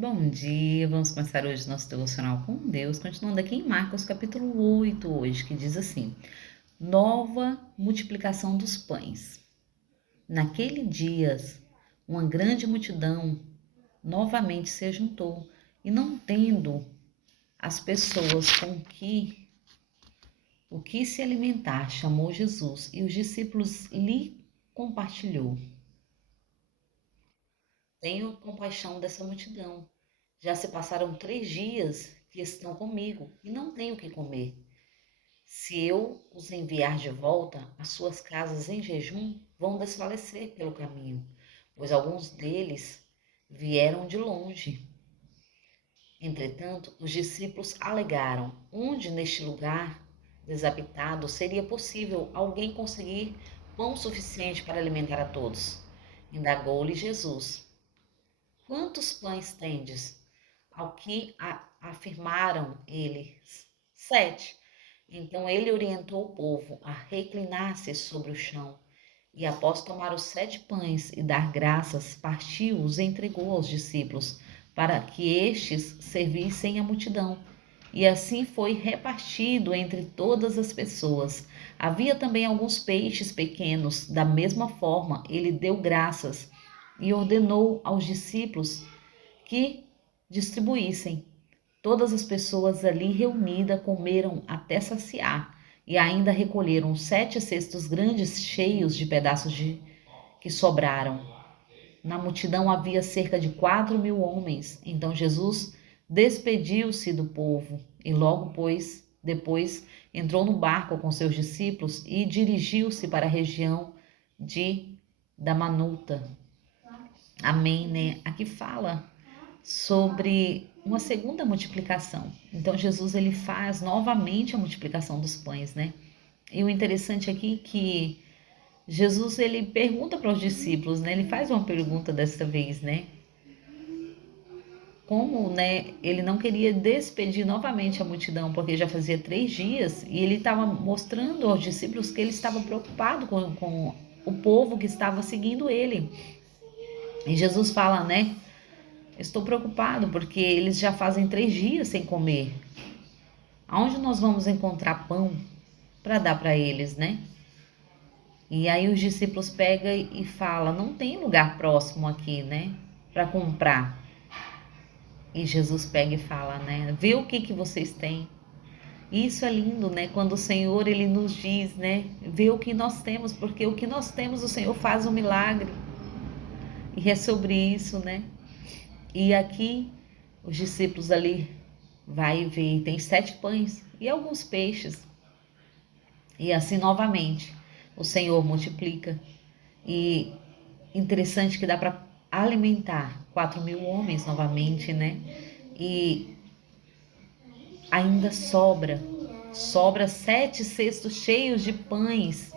Bom dia, vamos começar hoje nosso devocional com Deus, continuando aqui em Marcos capítulo 8 hoje, que diz assim: Nova multiplicação dos pães. Naquele dia, uma grande multidão novamente se juntou, e não tendo as pessoas com o que se alimentar, chamou Jesus, e os discípulos lhe compartilhou. Tenho compaixão dessa multidão. Já se passaram 3 dias que estão comigo e não tenho o que comer. Se eu os enviar de volta às suas casas em jejum, vão desfalecer pelo caminho, pois alguns deles vieram de longe. Entretanto, os discípulos alegaram: onde neste lugar desabitado seria possível alguém conseguir pão suficiente para alimentar a todos? Indagou-lhe Jesus: quantos pães tendes? Ao que afirmaram eles: 7. Então ele orientou o povo a reclinar-se sobre o chão. E após tomar os 7 pães e dar graças, partiu-os e entregou aos discípulos, para que estes servissem a multidão. E assim foi repartido entre todas as pessoas. Havia também alguns peixes pequenos. Da mesma forma, ele deu graças e ordenou aos discípulos que distribuíssem. Todas as pessoas ali reunidas comeram até saciar e ainda recolheram 7 cestos grandes cheios de pedaços que sobraram. Na multidão havia cerca de 4.000 homens. Então Jesus despediu-se do povo e logo depois entrou no barco com seus discípulos e dirigiu-se para a região de Damanuta. Amém, né? Aqui fala sobre uma segunda multiplicação. Então Jesus ele faz novamente a multiplicação dos pães, né? E o interessante aqui é que Jesus ele pergunta para os discípulos, né? Ele faz uma pergunta desta vez, né? Como, né? Ele não queria despedir novamente a multidão, porque já fazia 3 dias e ele estava mostrando aos discípulos que ele estava preocupado com o povo que estava seguindo ele. E Jesus fala, né? Estou preocupado porque eles já fazem 3 dias sem comer. Aonde nós vamos encontrar pão para dar para eles, né? E aí os discípulos pegam e falam: não tem lugar próximo aqui, né? Para comprar. E Jesus pega e fala, né? Vê o que vocês têm. E isso é lindo, né? Quando o Senhor ele nos diz, né? Vê o que nós temos, porque o que nós temos o Senhor faz um milagre. E é sobre isso, né? E aqui os discípulos ali vai e vê, tem 7 pães e alguns peixes. E assim novamente o Senhor multiplica. E interessante que dá para alimentar 4.000 homens novamente, né? E ainda sobra 7 cestos cheios de pães.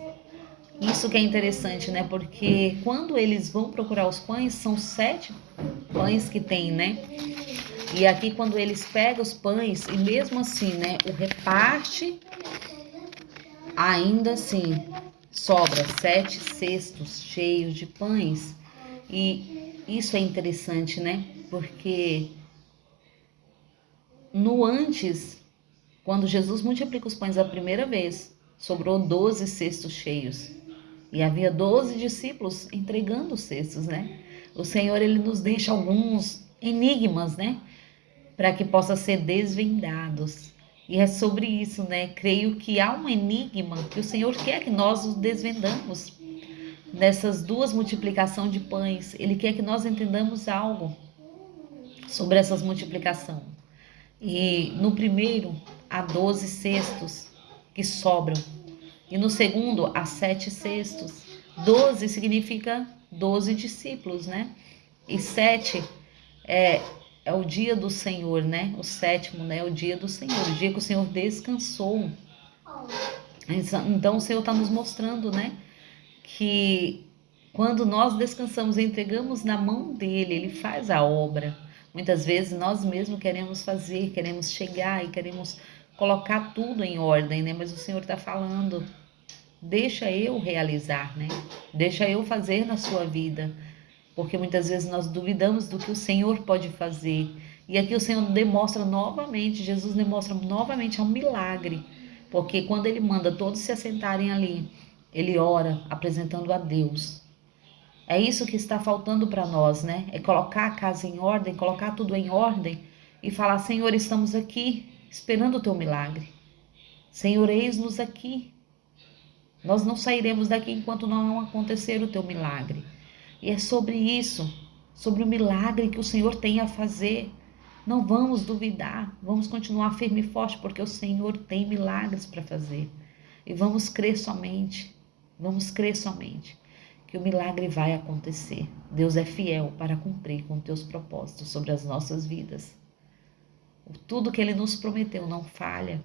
Isso que é interessante, né? Porque quando eles vão procurar os pães, são 7 pães que tem, né? E aqui quando eles pegam os pães, e mesmo assim, né? O reparte, ainda assim, sobra 7 cestos cheios de pães. E isso é interessante, né? Porque no antes, quando Jesus multiplica os pães a primeira vez, sobrou 12 cestos cheios. E havia 12 discípulos entregando os cestos, né? O Senhor, ele nos deixa alguns enigmas, né? Para que possa ser desvendados. E é sobre isso, né? Creio que há um enigma que o Senhor quer que nós os desvendamos. Nessas duas multiplicação de pães, Ele quer que nós entendamos algo sobre essas multiplicação. E no primeiro, há 12 cestos que sobram. E no segundo, há 7 cestos. 12 significa 12 discípulos, né? E 7 é, é o dia do Senhor, né? O sétimo, né? É o dia do Senhor, o dia que o Senhor descansou. Então o Senhor está nos mostrando, né? Que quando nós descansamos e entregamos na mão dele, ele faz a obra. Muitas vezes nós mesmos queremos fazer, queremos chegar e queremos colocar tudo em ordem, né? Mas o Senhor está falando, deixa eu realizar, né? Deixa eu fazer na sua vida. porque muitas vezes nós duvidamos do que o Senhor pode fazer. E aqui o Senhor demonstra novamente, Jesus demonstra novamente, é um milagre, porque quando ele manda todos se assentarem ali, ele ora apresentando a Deus. É isso que está faltando para nós, né? É colocar a casa em ordem, colocar tudo em ordem e falar: Senhor, estamos aqui esperando o teu milagre. Senhor, eis-nos aqui. Nós não sairemos daqui enquanto não acontecer o teu milagre. E é sobre isso, sobre o milagre que o Senhor tem a fazer. Não vamos duvidar, vamos continuar firme e forte, porque o Senhor tem milagres para fazer. E vamos crer somente, que o milagre vai acontecer. Deus é fiel para cumprir com teus propósitos sobre as nossas vidas. Tudo que Ele nos prometeu não falha,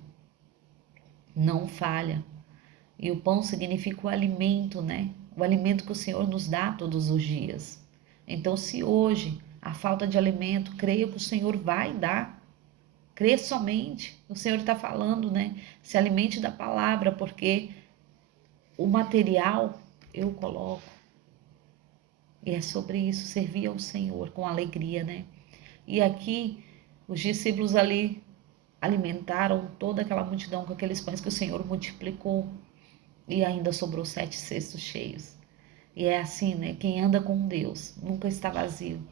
não falha. E o pão significa o alimento, né? O alimento que o Senhor nos dá todos os dias. Então, se hoje a falta de alimento, creia que o Senhor vai dar. Crê somente. O Senhor está falando, né? Se alimente da palavra, porque o material eu coloco. E é sobre isso, servir ao Senhor com alegria, né? E aqui, os discípulos ali alimentaram toda aquela multidão com aqueles pães que o Senhor multiplicou. E ainda sobrou 7 cestos cheios. E é assim, né? Quem anda com Deus nunca está vazio.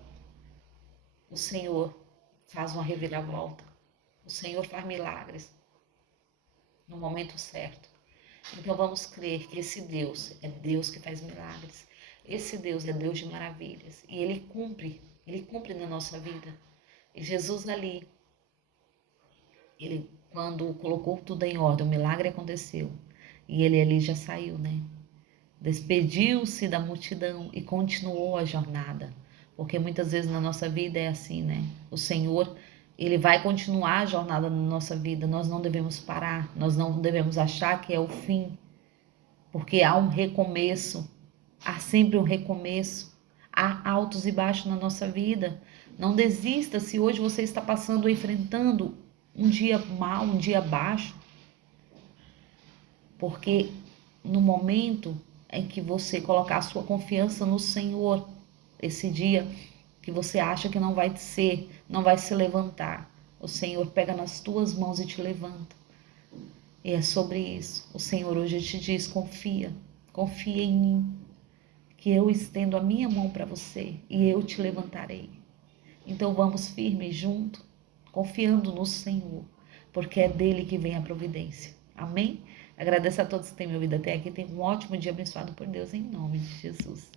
O Senhor faz uma reviravolta. O Senhor faz milagres no momento certo. Então vamos crer que esse Deus é Deus que faz milagres. Esse Deus é Deus de maravilhas. E Ele cumpre na nossa vida. E Jesus ali, ele quando colocou tudo em ordem, o milagre aconteceu. E ele ali já saiu, né? Despediu-se da multidão e continuou a jornada. Porque muitas vezes na nossa vida é assim, né? O Senhor, Ele vai continuar a jornada na nossa vida. Nós não devemos parar, nós não devemos achar que é o fim. Porque há um recomeço, há sempre um recomeço. Há altos e baixos na nossa vida. Não desista se hoje você está passando ou enfrentando um dia mau, um dia baixo. Porque no momento em que você colocar a sua confiança no Senhor, esse dia que você acha que não vai ser, não vai se levantar, o Senhor pega nas tuas mãos e te levanta. E é sobre isso. O Senhor hoje te diz: confia, confia em mim, que eu estendo a minha mão para você e eu te levantarei. Então vamos firmes junto, confiando no Senhor, porque é dele que vem a providência. Amém? Agradeço a todos que têm me ouvido até aqui. Tenham um ótimo dia abençoado por Deus, em nome de Jesus.